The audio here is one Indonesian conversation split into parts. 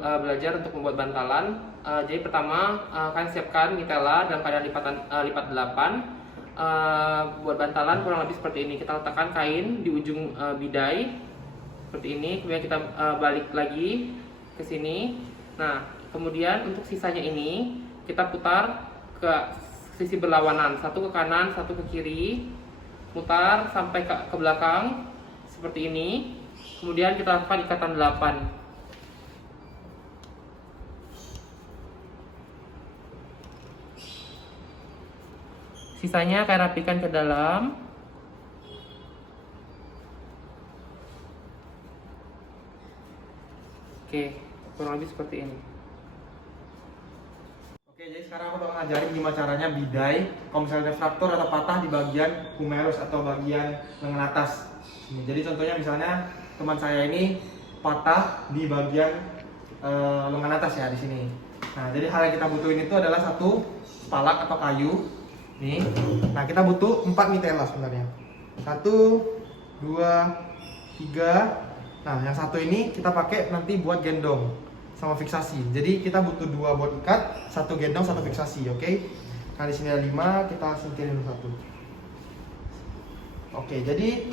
belajar untuk membuat bantalan. Jadi pertama kalian siapkan mitela dalam keadaan lipat 8. Buat bantalan kurang lebih seperti ini. Kita letakkan kain di ujung bidai seperti ini, kemudian kita balik lagi ke sini. Nah, kemudian untuk sisanya ini kita putar ke sisi berlawanan, satu ke kanan, satu ke kiri, putar sampai ke belakang seperti ini. Kemudian kita lakukan ikatan 8. Sisanya kalian rapikan ke dalam. Oke, kurang lebih seperti ini. Oke, jadi sekarang aku bakal ngajarin gimana caranya bidai kalau misalnya ada fraktur atau patah di bagian humerus atau bagian lengan atas. Jadi contohnya misalnya teman saya ini patah di bagian lengan atas ya di sini. Nah, jadi hal yang kita butuhin itu adalah satu spalak atau kayu. Nih. Nah, kita butuh 4 mitela sebenarnya. 1, 2, 3. Nah, yang satu ini kita pakai nanti buat gendong sama fiksasi. Jadi kita butuh 2 buat ikat, 1 gendong, 1 fiksasi, oke? Nah, di sini ada 5, kita sintirin satu. Oke, jadi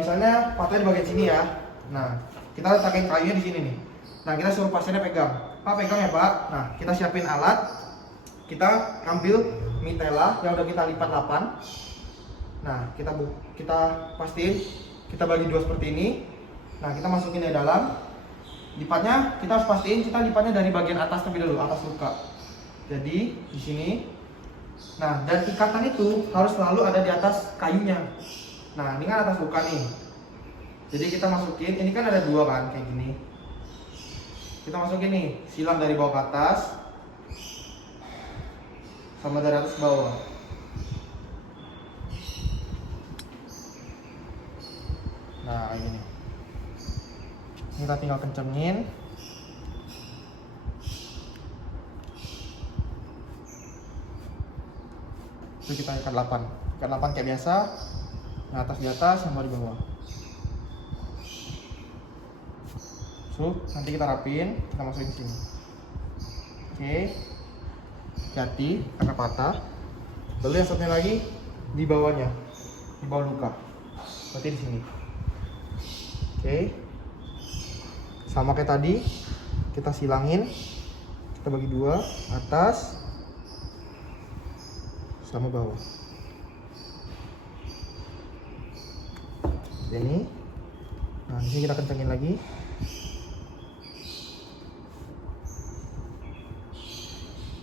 misalnya patah di bagian sini ya. Nah, kita letakin kayunya di sini nih. Nah, kita suruh pasiennya pegang. Pak, pegang ya, Pak. Nah, kita siapin alat. Kita ambil mitela yang udah kita lipat 8. Nah, kita pastiin kita bagi 2 seperti ini. Nah, kita masukin di dalam. Lipatnya kita harus pastiin kita lipatnya dari bagian atas terlebih dulu, atas luka. Jadi di sini. Nah, dan ikatan itu harus selalu ada di atas kayunya. Nah, ini kan atas luka nih. Jadi kita masukin, ini kan ada 2 kan kayak gini. Kita masukin nih, silang dari bawah ke atas sama dari atas ke bawah. Nah, ini. Kita tinggal kencengin. Itu kita ikat 8. Ikat 8 kayak biasa. Nah, atas di atas sama di bawah. So, nanti kita rapin, kita masukin sini. Oke. Hati karena patah. Lalu yang satunya lagi di bawahnya. Di bawah luka. Berarti di sini. Oke. Sama kayak tadi, kita silangin, kita bagi 2, atas sama bawah. Ini, nah di sini kita kencangin lagi.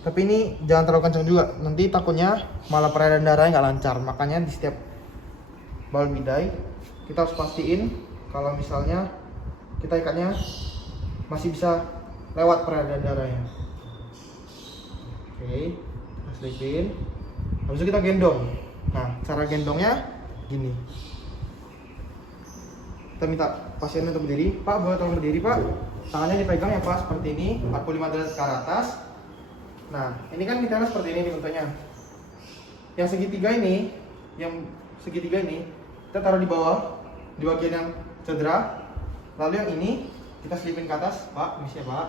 Tapi ini jangan terlalu kencang juga, nanti takutnya malah peredaran darahnya nggak lancar. Makanya di setiap bal bidai kita harus pastiin kalau misalnya kita ikatnya masih bisa lewat peredaran darahnya. Oke, kita selipin. Habis itu kita gendong. Nah, cara gendongnya gini. Kita minta pasiennya untuk berdiri. Pak, boleh tolong berdiri, Pak. Tangannya dipegang ya, Pak, seperti ini, 45 derajat ke atas. Nah, ini kan mitela seperti ini nih bentuknya. Yang segitiga ini, kita taruh di bawah, di bagian yang cedera. Lalu yang ini kita selipin ke atas, Pak, misi ya, Pak.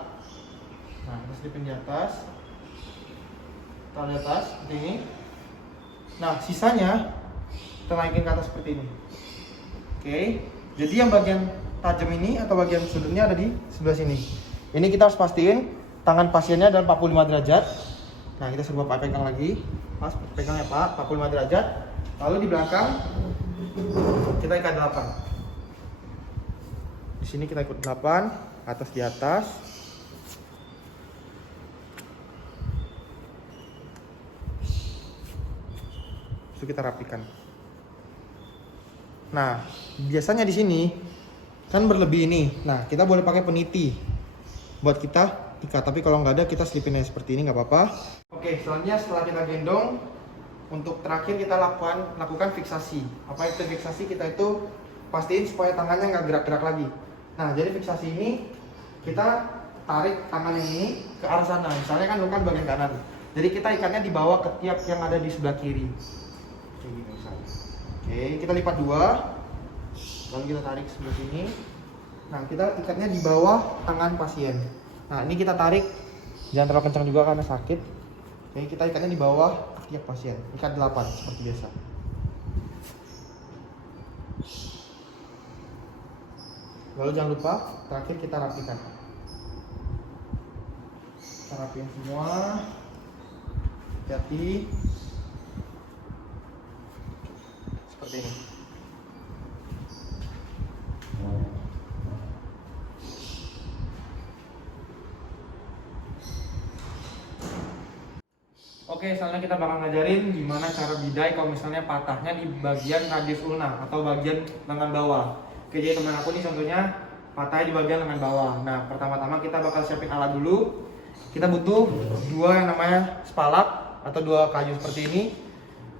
Nah, kita selipin di atas. Taruh di atas seperti ini. Nah, sisanya kita naikin ke atas seperti ini. Oke. Jadi yang bagian tajam ini atau bagian sudutnya ada di sebelah sini. Ini kita harus pastiin tangan pasiennya dalam 45 derajat. Nah, kita suruh Bapak pegang lagi. Pas, pegang ya, Pak, 45 derajat. Lalu di belakang kita ikat 8. Di sini kita ikut 8, atas di atas. Itu kita rapikan. Nah, biasanya di sini kan berlebih ini. Nah, kita boleh pakai peniti buat kita ikat. Tapi kalau nggak ada, kita selipin aja seperti ini, nggak apa-apa. Oke, selanjutnya setelah kita gendong, untuk terakhir kita lakukan fiksasi. Apa itu fiksasi? Kita itu pastiin supaya tangannya nggak gerak-gerak lagi. Nah, jadi fiksasi ini kita tarik tangan ini ke arah sana. Misalnya kan luka di bagian kanan. Jadi kita ikatnya di bawah ketiak yang ada di sebelah kiri. Kayak gini. Oke, kita lipat 2, lalu kita tarik sebelah sini. Nah, kita ikatnya di bawah tangan pasien. Nah, ini kita tarik, jangan terlalu kencang juga karena sakit. Oke, kita ikatnya di bawah ketiak pasien. Ikat 8 seperti biasa. Lalu jangan lupa terakhir kita rapikan. Kita rapikan semua. Hati-hati. Seperti ini. Oke, selanjutnya kita bakal ngajarin gimana cara bidai kalau misalnya patahnya di bagian radius ulna atau bagian lengan bawah. Oke, jadi teman aku nih contohnya patahnya di bagian lengan bawah. Nah, pertama-tama kita bakal siapin alat dulu. Kita butuh dua yang namanya spalak atau dua kayu seperti ini.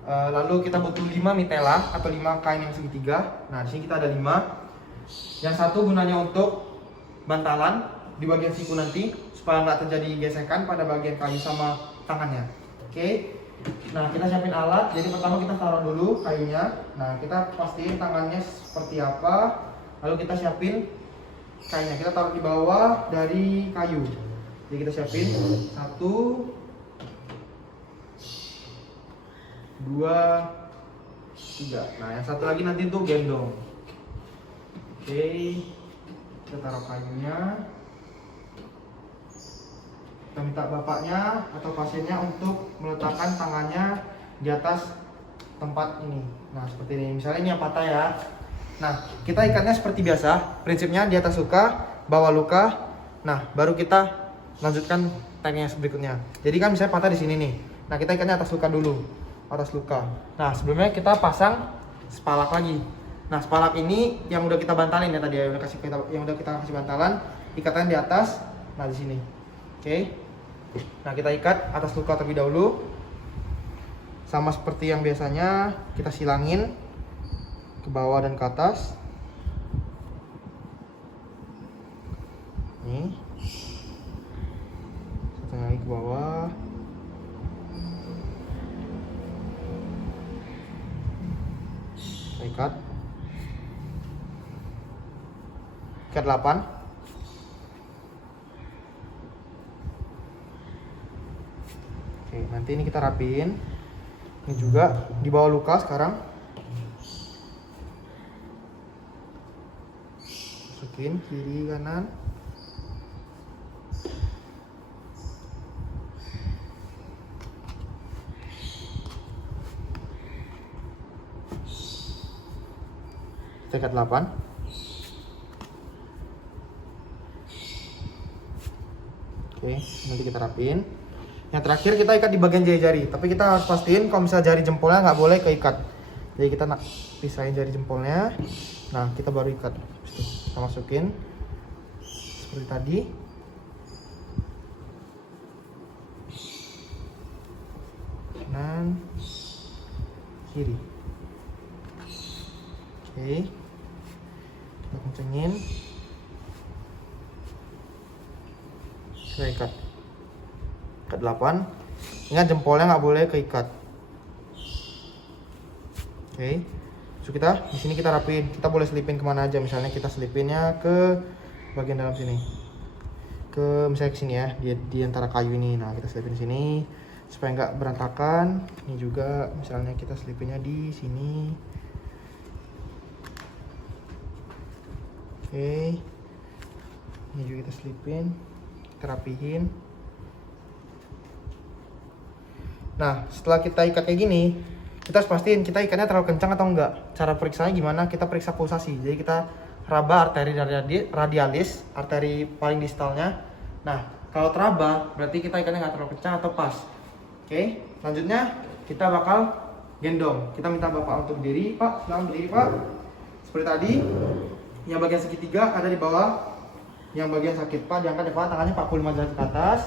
Lalu kita butuh 5 mitela atau 5 kain yang segitiga. Nah, di sini kita ada 5. Yang satu gunanya untuk bantalan di bagian siku nanti supaya nggak terjadi gesekan pada bagian kayu sama tangannya. Oke, nah kita siapin alat. Jadi pertama kita taruh dulu kayunya. Nah, kita pastiin tangannya seperti apa. Lalu kita siapin kayunya. Kita taruh di bawah dari kayu. Jadi kita siapin 1, 2, 3. Nah, yang satu lagi nanti tuh gendong. Oke, kita taruh kayunya. Kita minta bapaknya atau pasiennya untuk meletakkan tangannya di atas tempat ini. Nah, seperti ini. Misalnya ini yang patah ya. Nah, kita ikatnya seperti biasa. Prinsipnya di atas luka, bawah luka. Nah, baru kita lanjutkan teknik berikutnya. Jadi kan misalnya patah di sini nih. Nah, kita ikatnya atas luka dulu. Atas luka. Nah, sebelumnya kita pasang spalak lagi. Nah, spalak ini yang udah kita bantalin ya tadi ya, yang udah kita kasih bantalan, ikatan di atas. Nah, di sini. Oke. Nah, kita ikat atas luka terlebih dahulu. Sama seperti yang biasanya, kita silangin ke bawah dan ke atas. Nih. Satu lagi ke bawah. Kita ikat. Ikat 8. Oke, nanti ini kita rapiin. Ini juga di bawah luka sekarang. Masukin kiri kanan. Ikat 8. Oke, nanti kita rapiin. Yang terakhir kita ikat di bagian jari-jari, tapi kita harus pastiin kalau misalnya jari jempolnya nggak boleh keikat. Jadi kita pisahin jari jempolnya. Nah, kita baru ikat. Kita masukin seperti tadi. Kanan, kiri. Oke, kita kencengin. Kita ikat. Ikat 8. Ingat jempolnya nggak boleh keikat. Oke. So kita di sini kita rapiin. Kita boleh selipin kemana aja. Misalnya kita selipinnya ke bagian dalam sini. Ke misalnya ke sini ya, di antara kayu ini. Nah, kita selipin di sini supaya nggak berantakan. Ini juga misalnya kita selipinnya di sini. Oke. Ini juga kita selipin. Kita rapihin. Nah, setelah kita ikat kayak gini, kita harus pastiin kita ikatnya terlalu kencang atau enggak. Cara periksanya gimana? Kita periksa pulsasi. Jadi kita raba arteri radialis, arteri paling distalnya. Nah, kalau teraba berarti kita ikatnya nggak terlalu kencang atau pas. Oke, selanjutnya kita bakal gendong. Kita minta bapak untuk berdiri, Pak. Silakan berdiri, Pak. Seperti tadi, yang bagian segitiga ada di bawah, yang bagian sakit, Pak. Diangkat ya, Pak. Tangannya 45 derajat ke atas.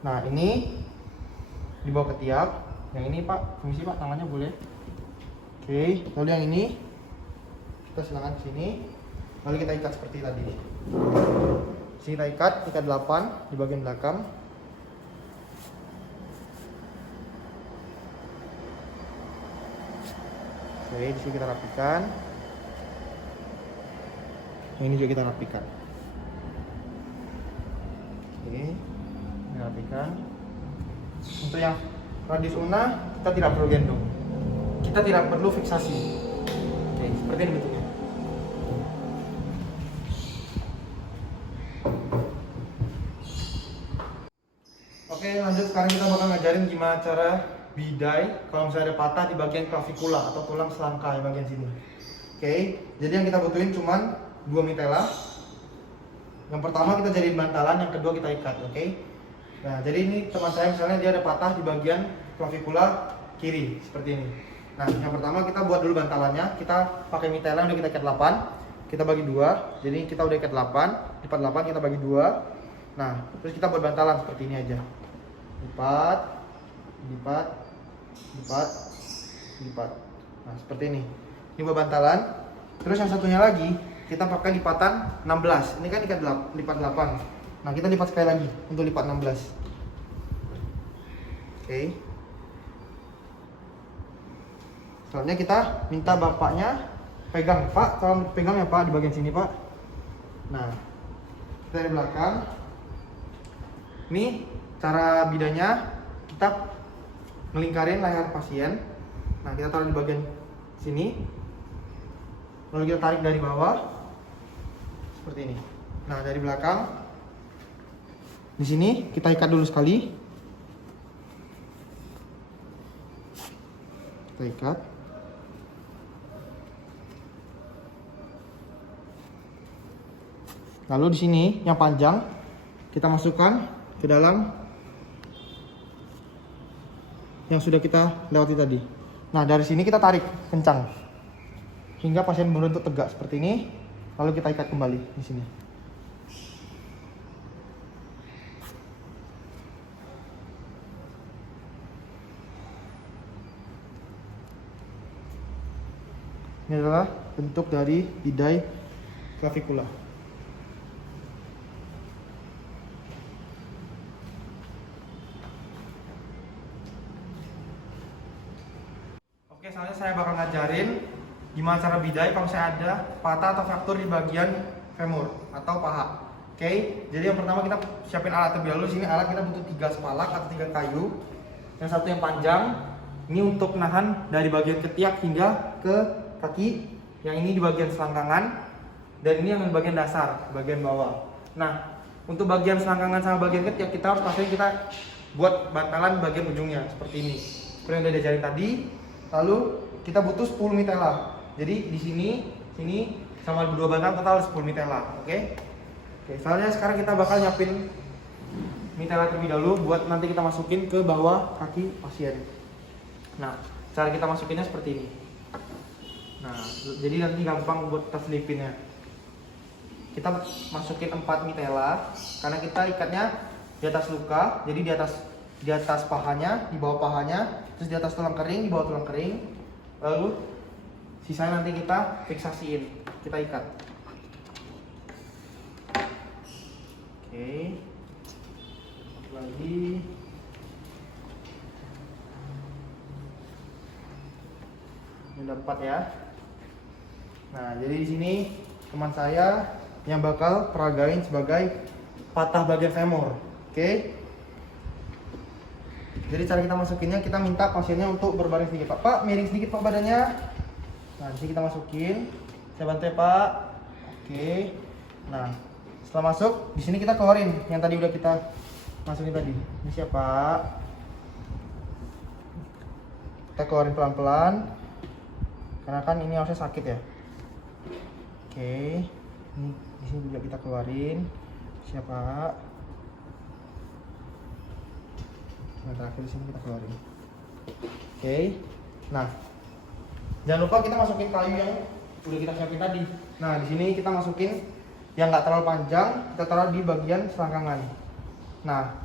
Nah, ini di bawah ketiak. Yang ini, Pak, permisi, Pak, tangannya boleh. Oke, lalu yang ini kita silakan ke sini. Lalu kita ikat seperti tadi. Sini kita ikat 8 di bagian belakang. Oke, di sini kita rapikan. Yang ini juga kita rapikan. Oke, ini rapikan. Untuk yang radius una kita tidak perlu gendong, kita tidak perlu fiksasi. Oke, seperti ini bentuknya. Oke, lanjut. Sekarang kita bakal ngajarin gimana cara bidai kalau misalnya ada patah di bagian clavicula atau tulang selangka di bagian sini. Oke, jadi yang kita butuhin cuman 2 mitela. Yang pertama kita jadiin bantalan, yang kedua kita ikat. Oke. Nah, jadi ini teman saya misalnya dia ada patah di bagian clavicula kiri seperti ini. Nah, yang pertama kita buat dulu bantalannya. Kita pakai mitela yang udah kita ikat 8. Kita bagi 2. Jadi kita udah ikat 8, lipat 8 kita bagi 2. Nah, terus kita buat bantalan seperti ini aja. Lipat, lipat, lipat, lipat. Nah, seperti ini. Ini buat bantalan. Terus yang satunya lagi kita pakai lipatan 16. Ini kan ikat lipat 8. Nah, kita lipat sekali lagi untuk lipat 16. Oke. Selanjutnya kita minta bapaknya pegang, Pak. Tolong pegang ya, Pak, di bagian sini, Pak. Nah, kita dari belakang. Ini cara bidanya, kita melingkarin leher pasien. Nah, kita taruh di bagian sini. Lalu kita tarik dari bawah seperti ini. Nah, dari belakang di sini kita ikat dulu sekali. Kita ikat. Lalu di sini yang panjang kita masukkan ke dalam yang sudah kita lewati tadi. Nah, dari sini kita tarik kencang hingga pasien berbentuk tegak seperti ini. Lalu kita ikat kembali di sini. Ini adalah bentuk dari bidai clavicula. Oke, selanjutnya saya bakal ngajarin gimana cara bidai kalau saya ada patah atau fraktur di bagian femur atau paha. Oke, jadi yang pertama kita siapin alat terlebih dahulu. Sini alat kita butuh 3 spalak atau 3 kayu. Yang satu yang panjang, ini untuk nahan dari bagian ketiak hingga ke kaki. Yang ini di bagian selangkangan, dan ini yang di bagian dasar, bagian bawah. Nah, untuk bagian selangkangan sama bagian ketiak kita harus pastiin kita buat bantalan bagian ujungnya seperti ini. Seperti yang udah diajarin tadi. Lalu kita butuh 10 mitela. Jadi di sini sama 2 bantalan total 10 mitela. Oke. Oke, soalnya sekarang kita bakal nyiapin mitela terlebih dahulu buat nanti kita masukin ke bawah kaki pasien. Nah, cara kita masukinnya seperti ini. Nah, jadi nanti gampang buat kita selipinnya. Kita masukin 4 mitela karena kita ikatnya di atas luka, jadi di atas pahanya, di bawah pahanya, terus di atas tulang kering, di bawah tulang kering. Lalu sisanya nanti kita fiksasiin, kita ikat. Oke. Lagi. Ini dapat ya. Nah, jadi di sini teman saya yang bakal peragain sebagai patah bagian femur. Oke. Jadi cara kita masukinnya, kita minta pasiennya untuk berbaring sedikit. Pak, miring sedikit Pak badannya. Nah, di sini kita masukin. Saya bantu ya Pak. Oke. Nah, setelah masuk, di sini kita keluarin yang tadi udah kita masukin tadi. Ini siapa? Kita keluarin pelan-pelan. Karena kan ini harusnya sakit ya. Oke, ini di sini juga kita keluarin. Siapa? Yang terakhir di sini kita keluarin. Oke. Nah, jangan lupa kita masukin kayu yang udah kita siapin tadi. Nah, di sini kita masukin yang nggak terlalu panjang, kita taruh di bagian selangkangan. Nah,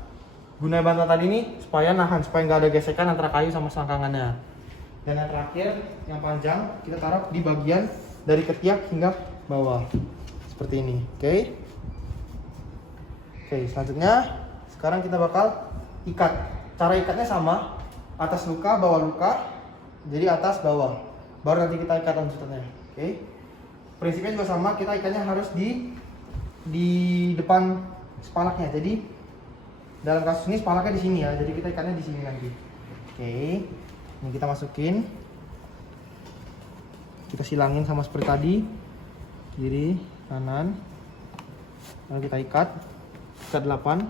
gunanya bantal tadi ini supaya nahan, supaya nggak ada gesekan antara kayu sama selangkangannya. Dan yang terakhir, yang panjang, kita taruh di bagian dari ketiak hingga bawah seperti ini. Oke. Oke, selanjutnya sekarang kita bakal ikat. Cara ikatnya sama, atas luka, bawah luka. Jadi atas bawah. Baru nanti kita ikat lanjutannya. Oke. Prinsipnya juga sama, kita ikatnya harus di depan spalaknya. Jadi dalam kasus ini spalaknya di sini ya, jadi kita ikatnya di sini nanti. Oke, ini kita masukin, kita silangin sama seperti tadi, kiri kanan, lalu kita ikat 8.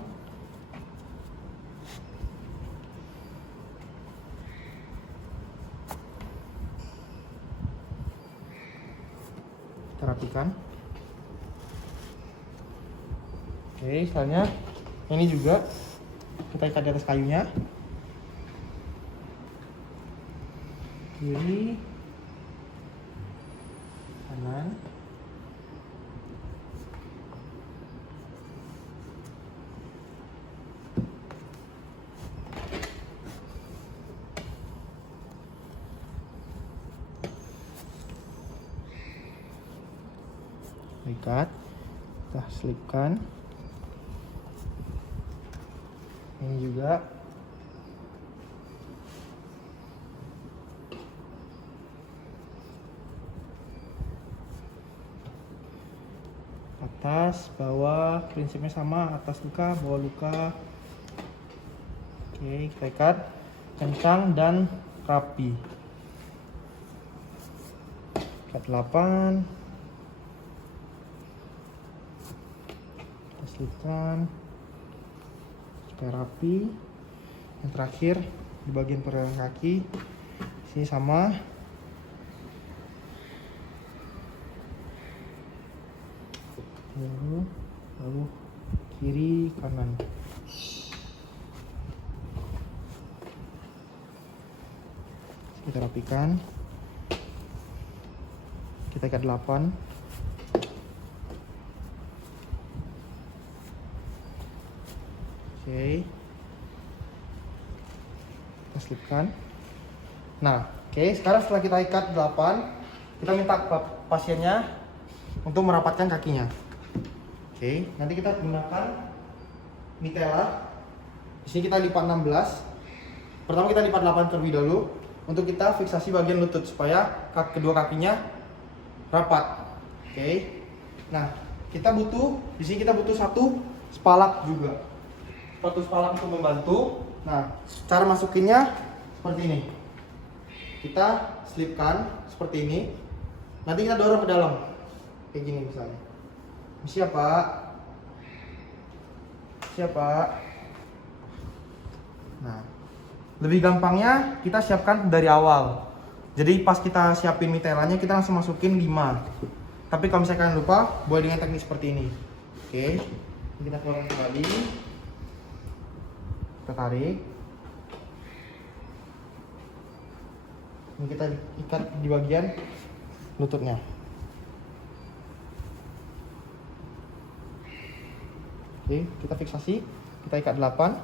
Kita rapikan. Oke, selanjutnya ini juga kita ikat di atas kayunya, kiri kanan, ikat, kita selipkan. Ini juga atas bawah, prinsipnya sama, atas luka bawah luka. Oke, kita ikat kencang dan rapi. Ikat 8, kita selipkan supaya rapi. Yang terakhir di bagian pergelangan kaki, sini sama. Lalu kiri kanan. Kita rapikan. Kita ikat 8. Oke, kita selipkan. Nah, oke, sekarang setelah kita ikat 8, kita minta pasiennya untuk merapatkan kakinya. Oke, nanti kita gunakan mitela. Di sini kita lipat 16. Pertama kita lipat 8 terlebih dahulu untuk kita fiksasi bagian lutut supaya kedua kakinya rapat. Oke. Nah, kita butuh di sini kita butuh satu spalak juga. Satu spalak untuk membantu. Nah, cara masukinnya seperti ini. Kita selipkan seperti ini. Nanti kita dorong ke dalam. Kayak gini misalnya. Siapa? Nah, lebih gampangnya kita siapkan dari awal. Jadi pas kita siapin mitelanya kita langsung masukin 5. Tapi kalau misalnya kalian lupa, boleh dengan teknik seperti ini. Oke, kita keluarkan kembali. Kita tarik. Ini kita ikat di bagian lututnya. Oke, kita fiksasi. Kita ikat 8.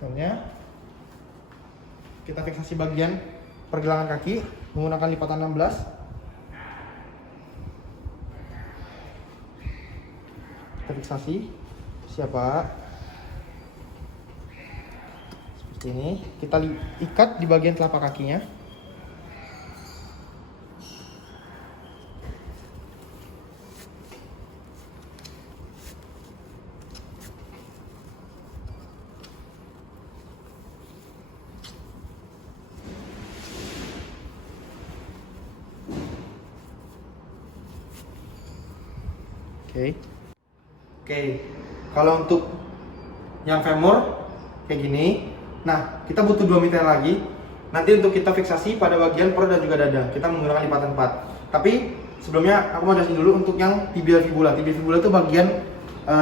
Selanjutnya kita fiksasi bagian pergelangan kaki menggunakan lipatan 16. Kita fiksasi siapa seperti ini. Kita ikat di bagian telapak kakinya. Oke. Kalau untuk yang femur kayak gini, nah kita butuh 2 mitel lagi. Nanti untuk kita fiksasi pada bagian perut dan juga dada, kita menggunakan lipatan 4. Tapi sebelumnya aku mau jelasin dulu untuk yang tibial fibula. Tibial fibula itu bagian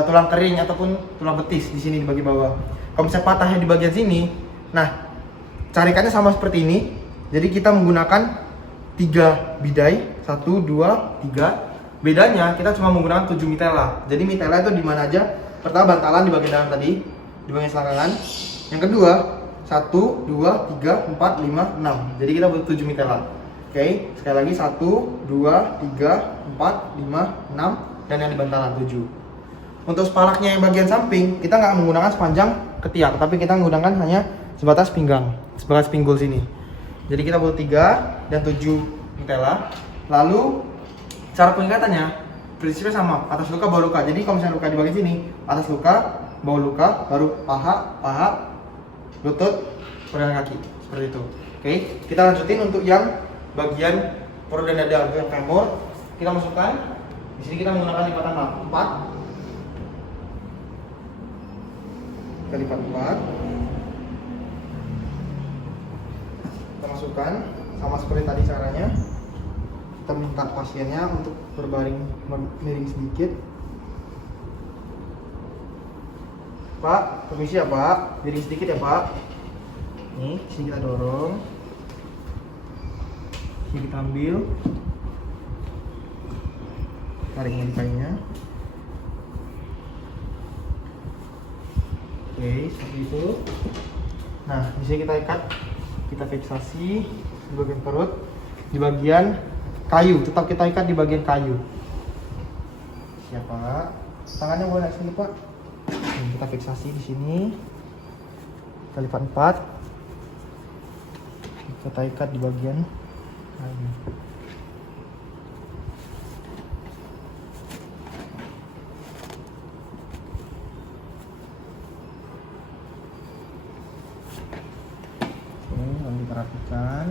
tulang kering ataupun tulang betis di sini di bagian bawah. Kalau misalnya patahnya di bagian sini, nah carikannya sama seperti ini. Jadi kita menggunakan 3 bidai, 1, 2, 3. Bedanya kita cuma menggunakan 7 mitela. Jadi mitela itu di mana aja? Pertama bantalan di bagian dalam tadi, di bagian selangkangan. Yang kedua 1, 2, 3, 4, 5, 6. Jadi kita butuh 7 mitela. Oke, sekali lagi 1, 2, 3, 4, 5, 6 dan yang di bantalan 7. untuk spalaknya yang bagian samping kita nggak menggunakan sepanjang ketiak, tapi kita menggunakan hanya sebatas pinggang, sebatas pinggul sini. Jadi kita butuh 3 dan 7 mitela. Lalu cara pengikatannya prinsipnya sama, atas luka bawah luka. Jadi kalau misalnya luka di bagian sini, atas luka, bawah luka, baru paha, lutut, pergelangan kaki, seperti itu. Oke, kita lanjutin untuk yang bagian perut dan dada. Untuk yang femur, kita masukkan. Di sini kita menggunakan lipatan 4. Kita lipat 4. Kita masukkan sama seperti tadi caranya. Kita minta pasiennya untuk berbaring miring sedikit. Pak, permisi ya Pak, miring sedikit ya Pak. Nih, sini kita dorong. Sini kita ambil. Tarik dari kainnya. Oke, seperti itu. Nah, di sini kita ikat, kita fiksasi di bagian perut, di bagian kayu. Tetap kita ikat di bagian kayu. Siap Pak. Tangannya boleh naik sini Pak. Ini kita fiksasi di sini. Kita lipat 4. Kita ikat di bagian kayu. Oke, lalu kita rapikan.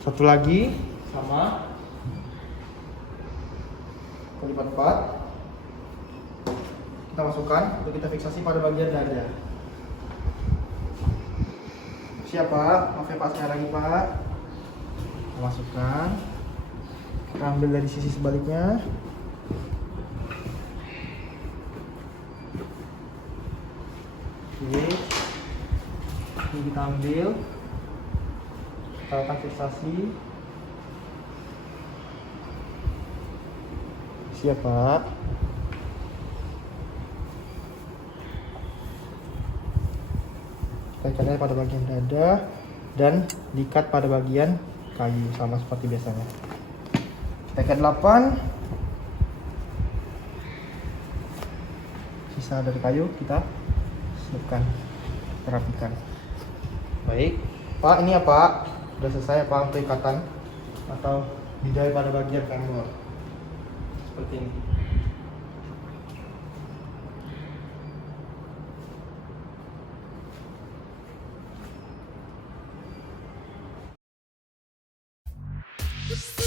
Satu lagi sama. Kita lipat 4. Kita masukkan untuk kita fiksasi pada bagian dada. Siap Pak, maaf ya Pak, sekali lagi Pak. Kita masukkan. Kita ambil dari sisi sebaliknya. Oke. Ini kita ambil. Kita akan fiksasi. Siap Pak. Kita ikatnya pada bagian dada dan diikat pada bagian kayu sama seperti biasanya. Kita ikat 8. Sisa dari kayu kita siapkan, rapikan. Baik, Pak, ini ya Pak, sudah selesai ya Pak untuk ikatan atau bidai pada bagian femur. Seperti ini. You